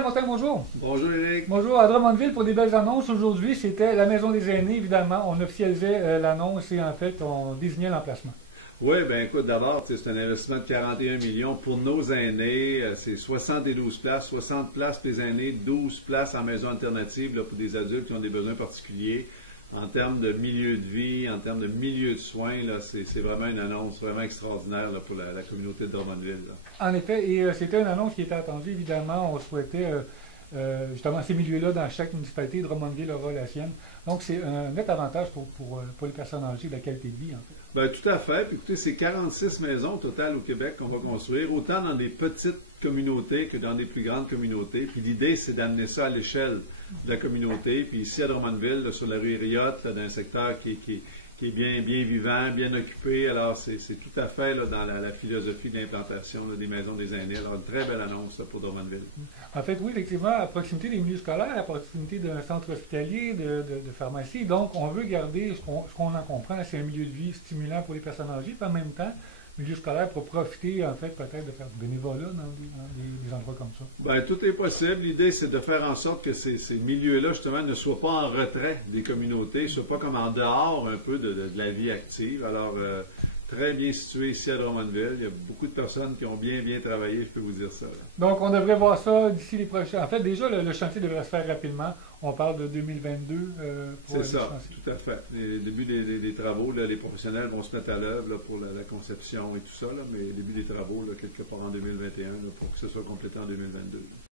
Martin Montagne, bonjour. Bonjour Eric. Bonjour, à Drummondville pour des belles annonces. Aujourd'hui, c'était la Maison des aînés, évidemment. On officialisait l'annonce et en fait, on désignait l'emplacement. Oui, ben écoute, d'abord, c'est un investissement de 41 millions pour nos aînés. C'est 72 places, 60 places pour les aînés, 12 places en maison alternative là, pour des adultes qui ont des besoins particuliers. En termes de milieu de vie, en termes de milieu de soins, là, c'est vraiment une annonce vraiment extraordinaire là, pour la communauté de Drummondville. Là. En effet, et c'était une annonce qui était attendue, évidemment. On souhaitait justement ces milieux-là dans chaque municipalité. Drummondville aura la sienne. Donc, c'est un net avantage pour les personnes âgées, la qualité de vie, en fait. Ben, tout à fait. Puis écoutez, c'est 46 maisons au total au Québec qu'on va construire, autant dans des petites communautés que dans des plus grandes communautés. Puis l'idée, c'est d'amener ça à l'échelle de la communauté. Puis ici à Drummondville, là, sur la rue Hériote, dans un secteur qui est bien vivant, bien occupé. Alors, c'est tout à fait là, dans la philosophie de l'implantation des maisons des aînés. Alors, une très belle annonce là, pour Drummondville. En fait, oui, effectivement, à proximité des milieux scolaires, à proximité d'un centre hospitalier, de pharmacie. Donc, on veut garder ce qu'on en comprend, c'est un milieu de vie stimulant pour les personnes âgées, puis en même temps, milieu scolaire pour profiter, en fait, peut-être de faire du bénévolat dans des endroits comme ça. Bien, tout est possible. L'idée, c'est de faire en sorte que ces milieux-là, justement, ne soient pas en retrait des communautés, ne soient pas comme en dehors un peu de la vie active. Alors, très bien situé ici à Drummondville. Il y a beaucoup de personnes qui ont bien travaillé, je peux vous dire ça. Là. Donc, on devrait voir ça d'ici les prochains. En fait, déjà, le chantier devrait se faire rapidement. On parle de 2022 pour c'est ça, tout à fait. Le début des travaux, là, les professionnels vont se mettre à l'œuvre pour la conception et tout ça, là, mais le début des travaux, là, quelque part en 2021, là, pour que ce soit complété en 2022. Là.